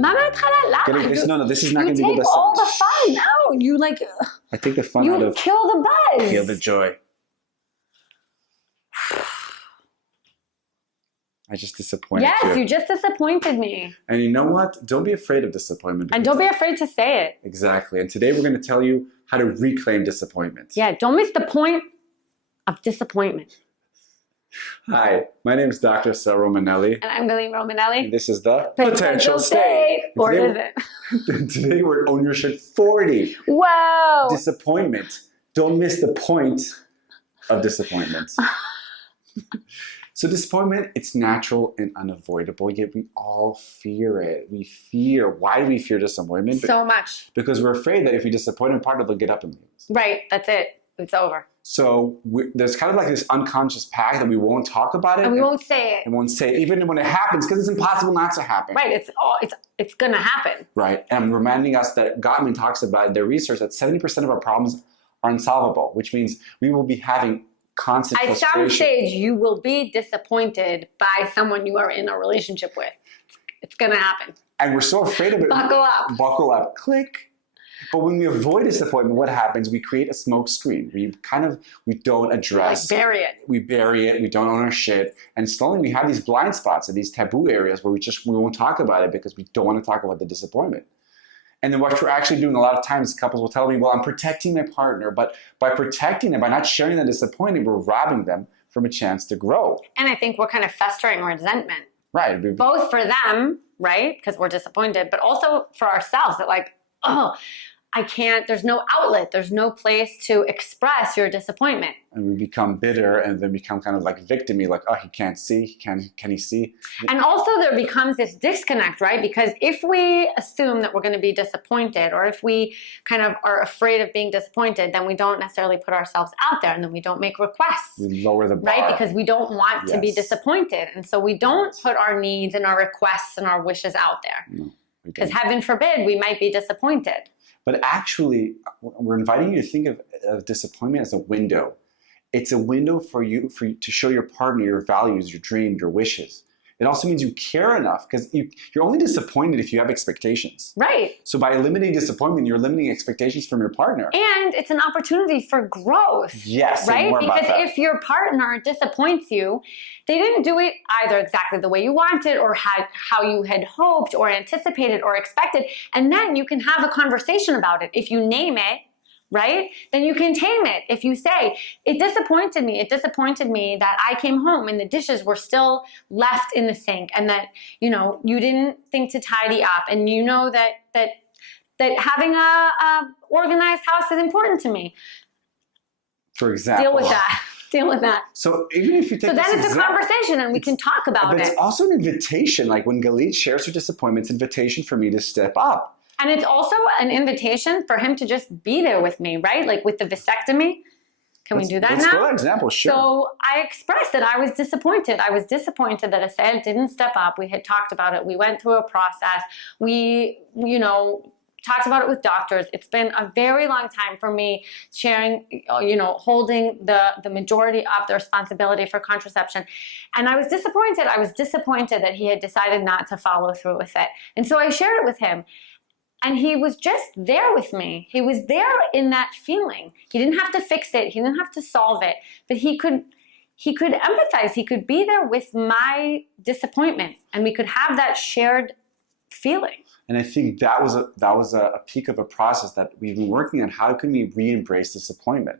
מה מההתחלה? למה? No, this is not going to be You good. take all the fun out. You like... I take the fun out You of... kill the buzz. Kill the joy. I just disappointed you. Yes, you just disappointed me. And you know what? Don't be afraid of disappointment. And don't be afraid to say it. Exactly. And today we're going to tell you how to reclaim disappointment. Yeah, don't miss the point of disappointment. Hi, my name is Dr. Assael Romanelli. And I'm Galit Romanelli. And this is the Potential State. Or is it? Today we're at ownership 40. Whoa. Disappointment. Don't miss the point of disappointment. So disappointment, it's natural and unavoidable, yet we all fear it. We fear. Why do we fear disappointment? So much. Because we're afraid that if we disappoint a partner, they'll get up and leave us. Right, that's it. It's over. So there's kind of like this unconscious pact that we won't talk about it. And we won't say it. And won't say it, even when it happens, because it's impossible not to happen. Right, it's gonna happen. Right, and I'm reminding us that Gottman talks about in their research that 70% of our problems are unsolvable, which means we will be having constant frustration. At some stage, you will be disappointed by someone you are in a relationship with. It's gonna happen. And we're so afraid of it. Buckle up. Buckle up. Click. But when we avoid disappointment, what happens? We create a smoke screen. We don't address. Like bury it. We bury it. We don't own our shit. And slowly we have these blind spots and these taboo areas where we won't talk about it because we don't want to talk about the disappointment. And then what we're actually doing a lot of times, couples will tell me, well, I'm protecting my partner. But by protecting them, by not sharing the disappointment, we're robbing them from a chance to grow. And I think we're kind of festering resentment. Right. Both for them, right? Because we're disappointed, but also for ourselves that like, oh, I can't, there's no outlet, there's no place to express your disappointment. And we become bitter and then become kind of like victim-y, like, oh, he can't see, can he see? And also there becomes this disconnect, right? Because if we assume that we're going to be disappointed, or if we kind of are afraid of being disappointed, then we don't necessarily put ourselves out there, and then we don't make requests. We lower the bar. Right? Because we don't want to be disappointed. And so we don't put our needs and our requests and our wishes out there. No, because heaven forbid, we might be disappointed. But actually, we're inviting you to think of disappointment as a window. It's a window for you to show your partner your values, your dreams, your wishes. It also means you care enough because you're only disappointed if you have expectations. Right. So by eliminating disappointment, you're eliminating expectations from your partner. And it's an opportunity for growth. Yes. Right? Because if your partner disappoints you, they didn't do it either exactly the way you wanted or how you had hoped or anticipated or expected. And then you can have a conversation about it. If you name it, right? Then you can tame it. If you say, it disappointed me that I came home and the dishes were still left in the sink and that, you know, you didn't think to tidy up and you know that having a organized house is important to me. For example. Deal with that. So even if you take So then it's a conversation and we can talk about it. But it's also an invitation. Like when Galit shares her disappointment, it's an invitation for me to step up. And it's also an invitation for him to just be there with me, right? Like with the vasectomy. Can we do that now? Let's go to an example, sure. So I expressed that I was disappointed. I was disappointed that Assael didn't step up. We had talked about it. We went through a process. We, you know, talked about it with doctors. It's been a very long time for me sharing, you know, holding the majority of the responsibility for contraception. And I was disappointed. I was disappointed that he had decided not to follow through with it. And so I shared it with him. And he was just there with me. He was there in that feeling. He didn't have to fix it. He didn't have to solve it. But he could empathize. He could be there with my disappointment. And we could have that shared feeling. And I think that was a peak of a process that we've been working on. How can we re-embrace disappointment?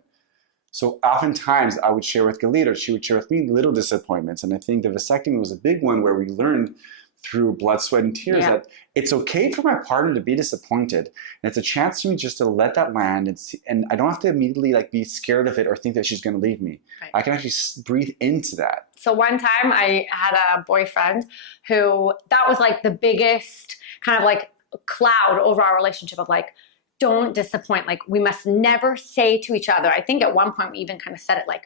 So oftentimes I would share with Galit, or she would share with me little disappointments. And I think the vasectomy was a big one where we learned through blood, sweat, and tears that it's okay for my partner to be disappointed. And it's a chance for me just to let that land and I don't have to immediately like be scared of it or think that she's going to leave me. Right. I can actually breathe into that. So one time I had a boyfriend who, that was like the biggest kind of like cloud over our relationship of like, don't disappoint. Like we must never say to each other. I think at one point we even kind of said it like,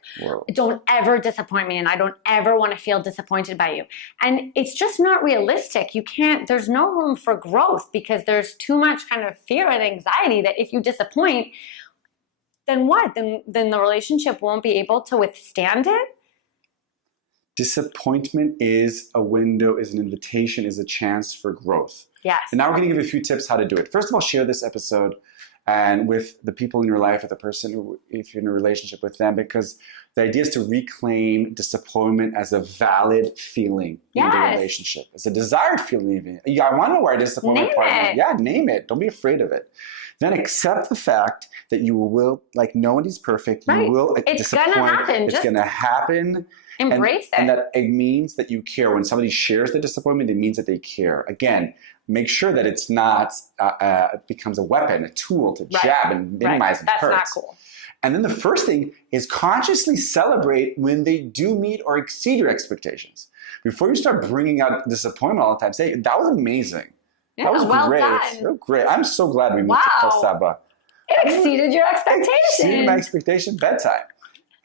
don't ever disappoint me and I don't ever want to feel disappointed by you. And it's just not realistic. You can't, there's no room for growth because there's too much kind of fear and anxiety that if you disappoint, then what? Then the relationship won't be able to withstand it? Disappointment is a window, is an invitation, is a chance for growth. Yes. And now we're going to give you a few tips how to do it. First of all, share this episode and with the people in your life, with the person who, if you're in a relationship with them, because the idea is to reclaim disappointment as a valid feeling in the relationship. It's a desired feeling even. Yeah, I want to know where I disappoint my partner. Yeah, name it. Don't be afraid of it. Then accept the fact that you will, like, nobody's perfect. Right. You will it's disappoint. Gonna happen. It's going to happen. Embrace it. And that it means that you care. When somebody shares the disappointment, it means that they care. Again, make sure that it's not, it becomes a weapon, a tool to jab and minimize and hurt. That's not cool. And then the first thing is consciously celebrate when they do meet or exceed your expectations. Before you start bringing out disappointment all the time, say, that was amazing. Yeah, that was well great. done. That was great. I'm so glad we moved to Saba. It exceeded your expectations. Exceeded my expectation. Bedtime.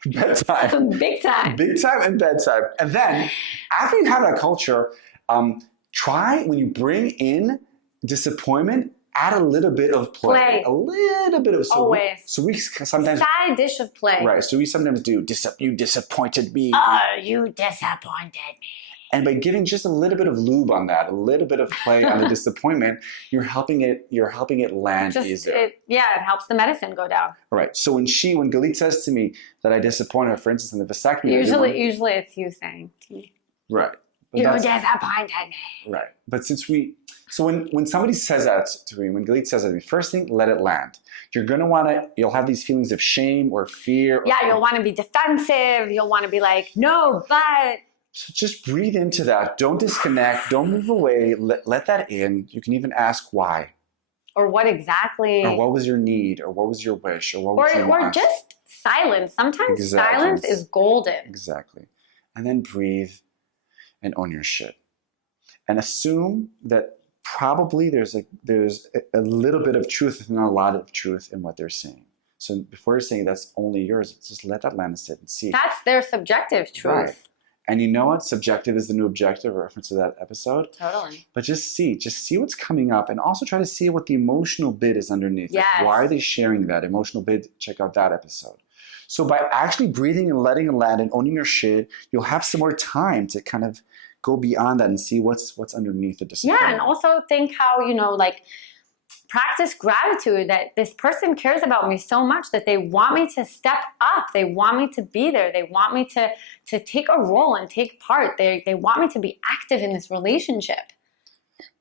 Bedtime. Big time. Big time and bedtime. And then, after you have that culture, try, when you bring in disappointment, add a little bit of play. A little bit of always. So we sometimes side dish of play. Right. So we sometimes do. You disappointed me. Oh, you disappointed me. And by giving just a little bit of lube on that, a little bit of play on the disappointment, you're helping it land easier. It helps the medicine go down. All right. So when Galit says to me that I disappoint her, for instance, in the vasectomy, usually it's you saying to me. Right. You disappointed me. Right. But when somebody says that to me, when Galit says that to me, first thing, let it land. You're going to you'll have these feelings of shame or fear. Yeah, you'll want to be defensive. You'll want to be like, no, but. So just breathe into that. Don't disconnect. Don't move away. Let that in. You can even ask why. Or what exactly. Or what was your need? Or what was your wish? Or what was your want? Or just silence. Sometimes silence is golden. Exactly. And then breathe and own your shit. And assume that probably there's a little bit of truth, if not a lot of truth, in what they're saying. So before you're saying that's only yours, just let that land and sit and see. That's their subjective truth. Right. And you know what? Subjective is the new objective, a reference to that episode. Totally. But just see what's coming up, and also try to see what the emotional bid is underneath. Yes. Like, why are they sharing that emotional bid? Check out that episode. So by actually breathing and letting it land and owning your shit, you'll have some more time to kind of go beyond that and see what's underneath the disappointment. Yeah, and also think how, practice gratitude that this person cares about me so much that they want me to step up. They want me to be there. They want me to take a role and take part. They want me to be active in this relationship.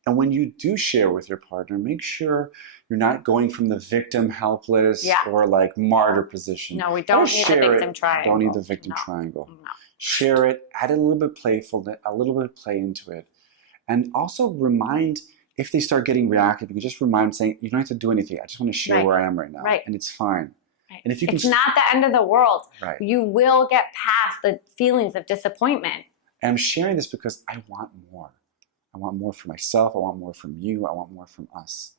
And when you do share with your partner, make sure you're not going from the victim, helpless, or like martyr position. No, we don't need the victim triangle. Don't need the victim triangle. No. Share it, add a little bit of playfulness, a little bit of play into it. And also remind, if they start getting reactive, you can just remind saying, you don't have to do anything. I just want to share where I am right now. Right. And it's fine. Right. And if you it's not the end of the world. Right. You will get past the feelings of disappointment. And I'm sharing this because I want more. I want more for myself. I want more from you. I want more from us.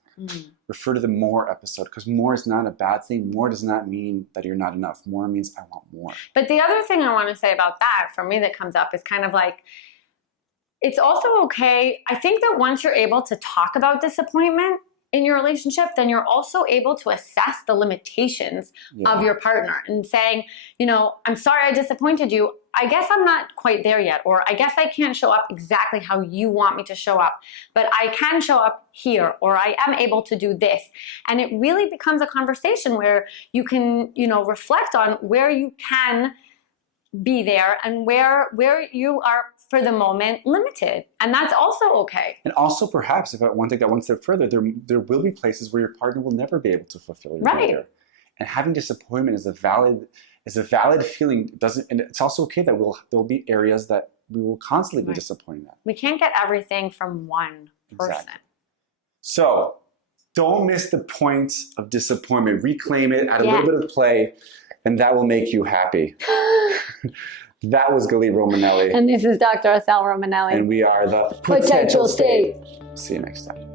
Refer to the more episode, because more is not a bad thing. More does not mean that you're not enough. More means I want more. But the other thing I want to say about that, for me, that comes up is kind of like, it's also okay. I think that once you're able to talk about disappointment in your relationship, then you're also able to assess the limitations of your partner and saying, I'm sorry I disappointed you. I guess I'm not quite there yet, or I guess I can't show up exactly how you want me to show up, but I can show up here, or I am able to do this. And it really becomes a conversation where you can, reflect on where you can be there and where you are for the moment limited. And that's also okay. And also perhaps, if I want to take that one step further, there will be places where your partner will never be able to fulfill your need there. And having disappointment is a valid feeling. And it's also okay that there'll be areas that we will constantly be disappointed at. We can't get everything from one person. Exactly. So don't miss the point of disappointment. Reclaim it, add a little bit of play, and that will make you happy. That was Galit Romanelli. And this is Dr. Assael Romanelli. And we are the Potential State. See you next time.